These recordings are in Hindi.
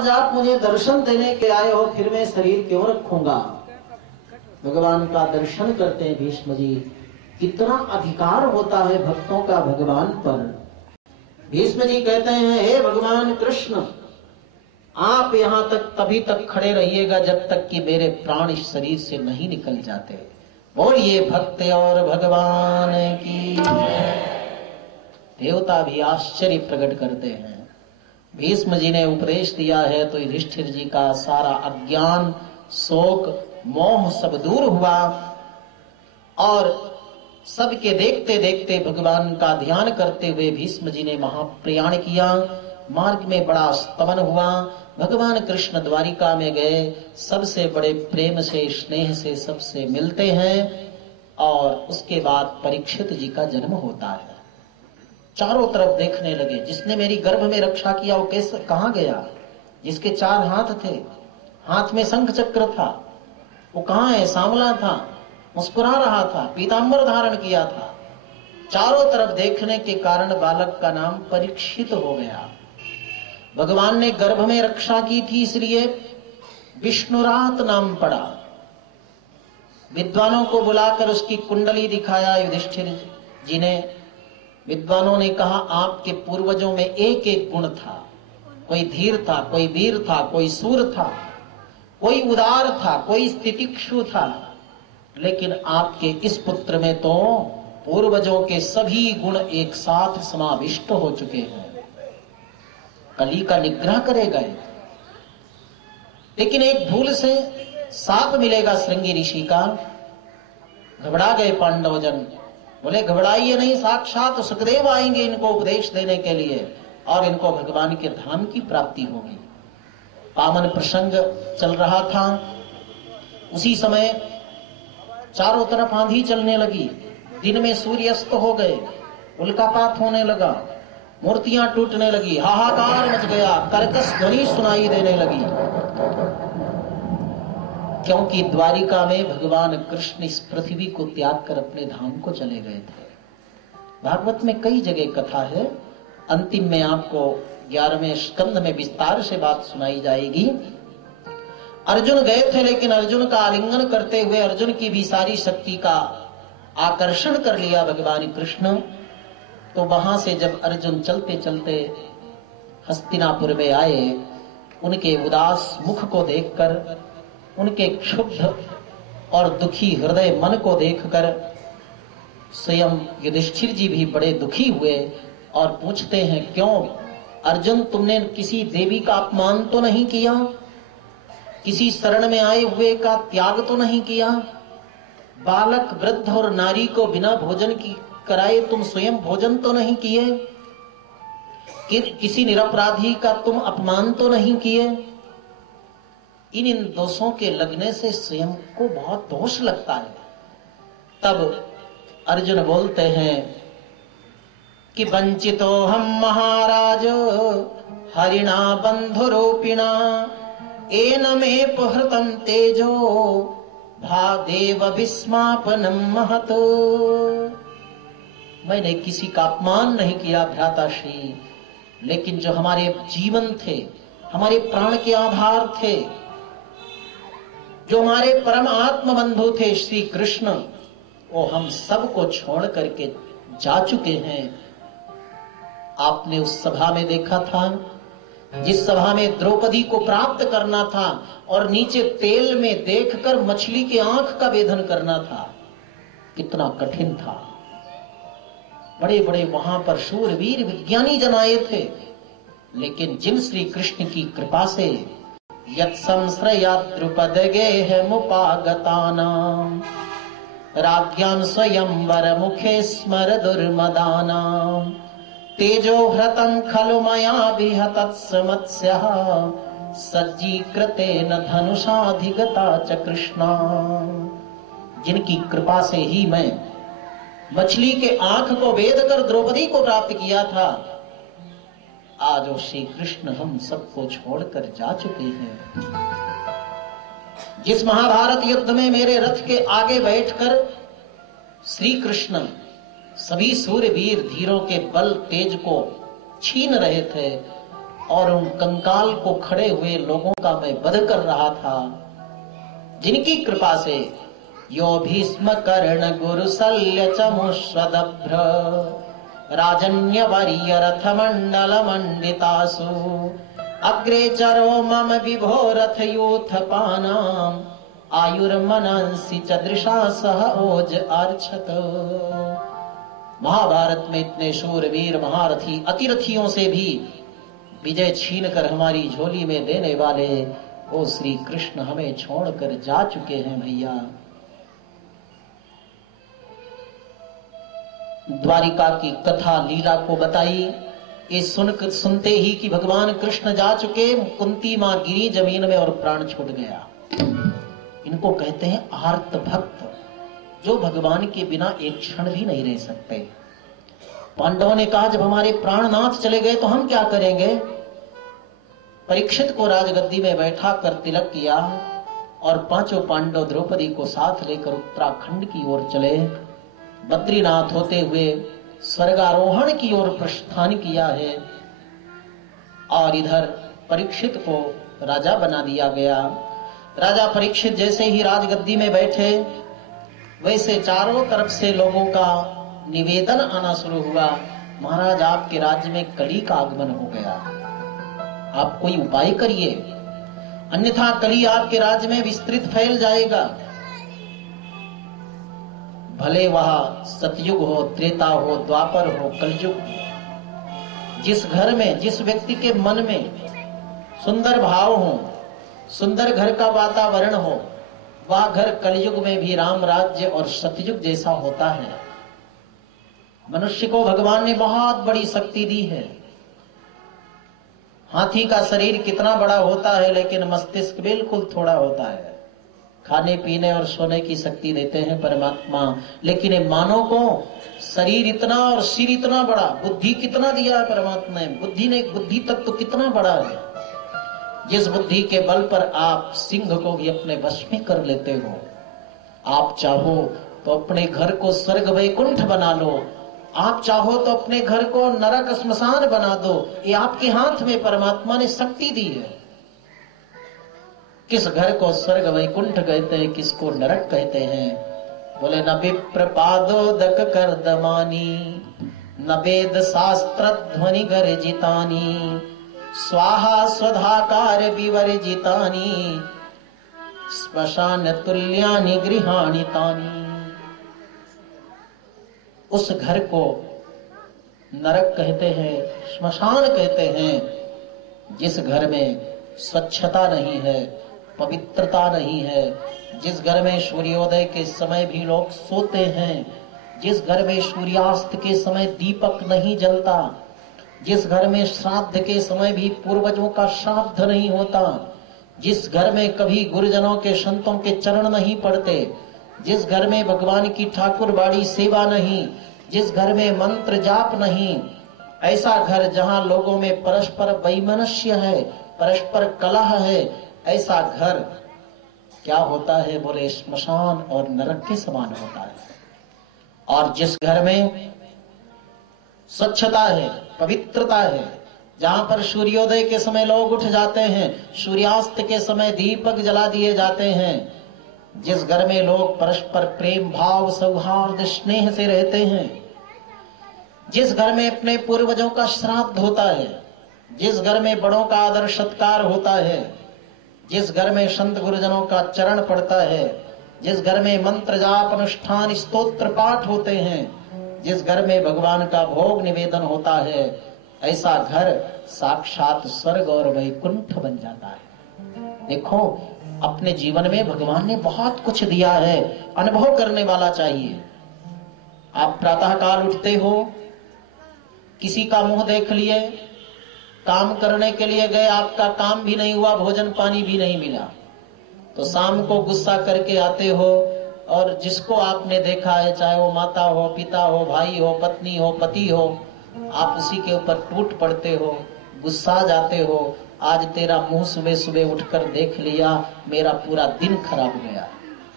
आज आप मुझे दर्शन देने के आए हो, फिर मैं शरीर क्यों रखूंगा। भगवान का दर्शन करते हैं भीष्म जी। कितना अधिकार होता है भक्तों का भगवान पर। भीष्म जी कहते हैं, हे भगवान कृष्ण, आप यहां तक तभी तक खड़े रहिएगा जब तक कि मेरे प्राण इस शरीर से नहीं निकल जाते। बोलिए भक्त और भगवान की। देवता भी आश्चर्य प्रकट करते हैं। भीष्म जी ने उपदेश दिया है तो युधिष्ठिर जी का सारा अज्ञान, शोक, मोह सब दूर हुआ और सबके देखते देखते भगवान का ध्यान करते हुए भीष्म जी ने महाप्रयाण किया। मार्ग में बड़ा स्तमन हुआ। भगवान कृष्ण द्वारिका में गए, सबसे बड़े प्रेम से स्नेह से सबसे मिलते हैं और उसके बाद परीक्षित जी का जन्म होता है। चारों तरफ देखने लगे, जिसने मेरी गर्भ में रक्षा किया वो कैसे कहां गया। जिसके 4 हाथ थे, हाथ में शंख चक्र था, वो कहां है। सांवला था, मुस्कुरा रहा था, पीतांबर धारण किया था। चारों तरफ देखने के कारण बालक का नाम परीक्षित हो गया। भगवान ने गर्भ में रक्षा की थी इसलिए विष्णुरात नाम पड़ा। विद्वानों को बुलाकर उसकी कुंडली दिखाया युधिष्ठिर जी ने। विद्वानों ने कहा, आपके पूर्वजों में एक एक गुण था। कोई धीर था, कोई वीर था, कोई सूर था, कोई उदार था, कोई स्थितिक्षु था, लेकिन आपके इस पुत्र में तो पूर्वजों के सभी गुण एक साथ समाविष्ट हो चुके हैं। कली का निग्रह करेगा। लेकिन एक भूल से साप मिलेगा श्रृंगी ऋषि का। घबरा गए पांडवजन। बोले घबराइए नहीं, साक्षात सुखदेव आएंगे इनको उपदेश देने के लिए और इनको भगवान के धाम की प्राप्ति होगी। पावन प्रसंग चल रहा था। उसी समय चारों तरफ आंधी चलने लगी। दिन में सूर्यास्त हो गए, उल्कापात होने लगा, मूर्तियां टूटने लगी, हाहाकार मच गया, कर्कश ध्वनि सुनाई देने लगी। क्योंकि द्वारिका में भगवान कृष्ण इस पृथ्वी को त्याग कर अपने धाम को चले गए थे। भागवत में कई जगह कथा है। अंतिम में आपको 11वें स्कंद में विस्तार से बात सुनाई जाएगी। अर्जुन गए थे, लेकिन अर्जुन का आलिंगन करते हुए अर्जुन की भी सारी शक्ति का आकर्षण कर लिया भगवान कृष्ण। तो वहां से जब अर्जुन चलते चलते हस्तिनापुर में आए, उनके उदास मुख को देखकर, उनके क्षुब्ध और दुखी हृदय मन को देखकर स्वयं युधिष्ठिर जी भी बड़े दुखी हुए और पूछते हैं, क्यों अर्जुन, तुमने किसी देवी का अपमान तो नहीं किया? किसी शरण में आए हुए का त्याग तो नहीं किया? बालक, वृद्ध और नारी को बिना भोजन की कराए तुम स्वयं भोजन तो नहीं किए? किसी निरपराधी का तुम अपमान तो नहीं किए? इन दोषों के लगने से स्वयं को बहुत दोष लगता है। तब अर्जुन बोलते हैं कि वंचितो हम महाराज हरिणा बंधुरूपिणा एन मे पुहृतं तेजो भादेव विस्मापनम महतो। मैंने किसी का अपमान नहीं किया भ्राताश्री, लेकिन जो हमारे जीवन थे, हमारे प्राण के आधार थे, जो हमारे परम आत्म बंधु थे श्री कृष्ण, वो हम सबको छोड़ करके जा चुके हैं। आपने उस सभा में देखा था, जिस सभा में द्रौपदी को प्राप्त करना था और नीचे तेल में देखकर मछली की आंख का वेधन करना था, कितना कठिन था। बड़े बड़े वहां पर शूरवीर विज्ञानी जन आए थे, लेकिन जिन श्री कृष्ण की कृपा से यत् संश्रया द्रुपद गेहमुपागतानां राज्ञां स्वयंवर मुखे स्मर दुर्मदानां तेजो हृतं खलु मया विहतत्समत्स्यः सज्जीकृतेन धनुषाधिगता च कृष्णा। जिनकी कृपा से ही मैं मछली के आंख को वेद कर द्रौपदी को प्राप्त किया था, आज वो श्री कृष्ण हम सबको छोड़कर जा चुके हैं। जिस महाभारत युद्ध में मेरे रथ के आगे बैठकर श्री कृष्ण सभी सूरवीर धीरों के बल तेज को छीन रहे थे और उन कंकाल को खड़े हुए लोगों का मैं वध कर रहा था, जिनकी कृपा से यो भीष्म कर्ण गुरु शल्य चमुष्वदभ्र राजन्यवर्य रथ मंडल मंडितासु अग्रे चरो मम विभो रथ यूथ पानाम आयुर्मनंसि चदृशा सह ओज अर्छत। महाभारत में इतने शूरवीर महारथी अतिरथियों से भी विजय छीन कर हमारी झोली में देने वाले वो श्री कृष्ण हमें छोड़कर जा चुके हैं भैया। द्वारिका की कथा लीला को बताई, ये सुनते ही कि भगवान कृष्ण जा चुके, कुंती मां गिरी जमीन में और प्राण छूट गया। इनको कहते हैं आर्त भक्त, जो भगवान के बिना एक क्षण भी नहीं रह सकते। पांडवों ने कहा जब हमारे प्राणनाथ चले गए तो हम क्या करेंगे। परीक्षित को राजगद्दी में बैठा कर तिलक किया और पांचों पांडव द्रौपदी को साथ लेकर उत्तराखंड की ओर चले। बद्रीनाथ होते हुए स्वर्गारोहण की ओर प्रस्थान किया है और इधर परीक्षित को राजा बना दिया गया। राजा परीक्षित जैसे ही राजगद्दी में बैठे, वैसे चारों तरफ से लोगों का निवेदन आना शुरू हुआ, महाराज आपके राज्य में कली का आगमन हो गया, आप कोई उपाय करिए, अन्यथा कली आपके राज्य में विस्तृत फैल जाएगा। भले वह सतयुग हो, त्रेता हो, द्वापर हो, कलयुग हो, जिस घर में, जिस व्यक्ति के मन में सुंदर भाव हो, सुंदर घर का वातावरण हो, वह घर कलयुग में भी राम राज्य और सतयुग जैसा होता है। मनुष्य को भगवान ने बहुत बड़ी शक्ति दी है। हाथी का शरीर कितना बड़ा होता है, लेकिन मस्तिष्क बिल्कुल थोड़ा होता है। खाने पीने और सोने की शक्ति देते हैं परमात्मा, लेकिन मानव को शरीर इतना और सिर इतना बड़ा, बुद्धि कितना दिया है परमात्मा ने। बुद्धि ने बुद्धि तत्व कितना बड़ा है, जिस बुद्धि के बल पर आप सिंह को भी अपने वश में कर लेते हो। आप चाहो तो अपने घर को स्वर्ग वैकुंठ बना लो, आप चाहो तो अपने घर को नरक श्मशान बना दो। ये आपके हाथ में परमात्मा ने शक्ति दी है। किस घर को स्वर्ग वैकुंठ कहते हैं, किसको नरक कहते हैं। बोले न विप्र पादोदक कर्दमानी, न वेद शास्त्र ध्वनि गर्जितानी, स्वाहा स्वधाकार विवर्जितानि, श्मशान तुल्यानि गृहाणि तानि। उस घर को नरक कहते हैं, श्मशान कहते हैं, जिस घर में स्वच्छता नहीं है, पवित्रता नहीं है, जिस घर में सूर्योदय के समय भी लोग सोते हैं, जिस घर में सूर्यास्त के समय दीपक नहीं जलता, जिस घर में श्राद्ध के समय भी पूर्वजों का श्राद्ध नहीं होता, जिस घर में कभी गुरुजनों के संतों के चरण नहीं पड़ते, जिस घर में भगवान की ठाकुर बाड़ी सेवा नहीं, जिस घर में मंत्र जाप नहीं, ऐसा घर जहां लोगों में परस्पर वैमनस्य है, परस्पर कलह है, ऐसा घर क्या होता है। बोले श्मशान और नरक के समान होता है। और जिस घर में स्वच्छता है, पवित्रता है, जहां पर सूर्योदय के समय लोग उठ जाते हैं, सूर्यास्त के समय दीपक जला दिए जाते हैं, जिस घर में लोग परस्पर प्रेम भाव सौहार्द स्नेह से रहते हैं, जिस घर में अपने पूर्वजों का श्राद्ध होता है, जिस घर में बड़ों का आदर सत्कार होता है, जिस घर में संत गुरुजनों का चरण पड़ता है, जिस घर में मंत्र जाप अनुष्ठान स्तोत्र पाठ होते हैं, जिस घर में भगवान का भोग निवेदन होता है, ऐसा घर साक्षात स्वर्ग और वैकुंठ बन जाता है। देखो, अपने जीवन में भगवान ने बहुत कुछ दिया है, अनुभव करने वाला चाहिए। आप प्रातः काल उठते हो, किसी का मुंह देख लिए, काम करने के लिए गए, आपका काम भी नहीं हुआ, भोजन पानी भी नहीं मिला, तो शाम को गुस्सा करके आते हो और जिसको आपने देखा है, चाहे वो माता हो, पिता हो, भाई हो, पत्नी हो, पति हो, आप उसी के ऊपर टूट पड़ते हो, गुस्सा जाते हो। आज तेरा मुंह सुबह सुबह उठकर देख लिया, मेरा पूरा दिन खराब गया।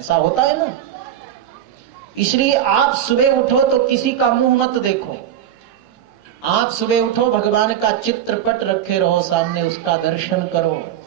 ऐसा होता है ना। इसलिए आप सुबह उठो तो किसी का मुंह मत देखो, आप सुबह उठो, भगवान का चित्रपट रखे रहो सामने, उसका दर्शन करो।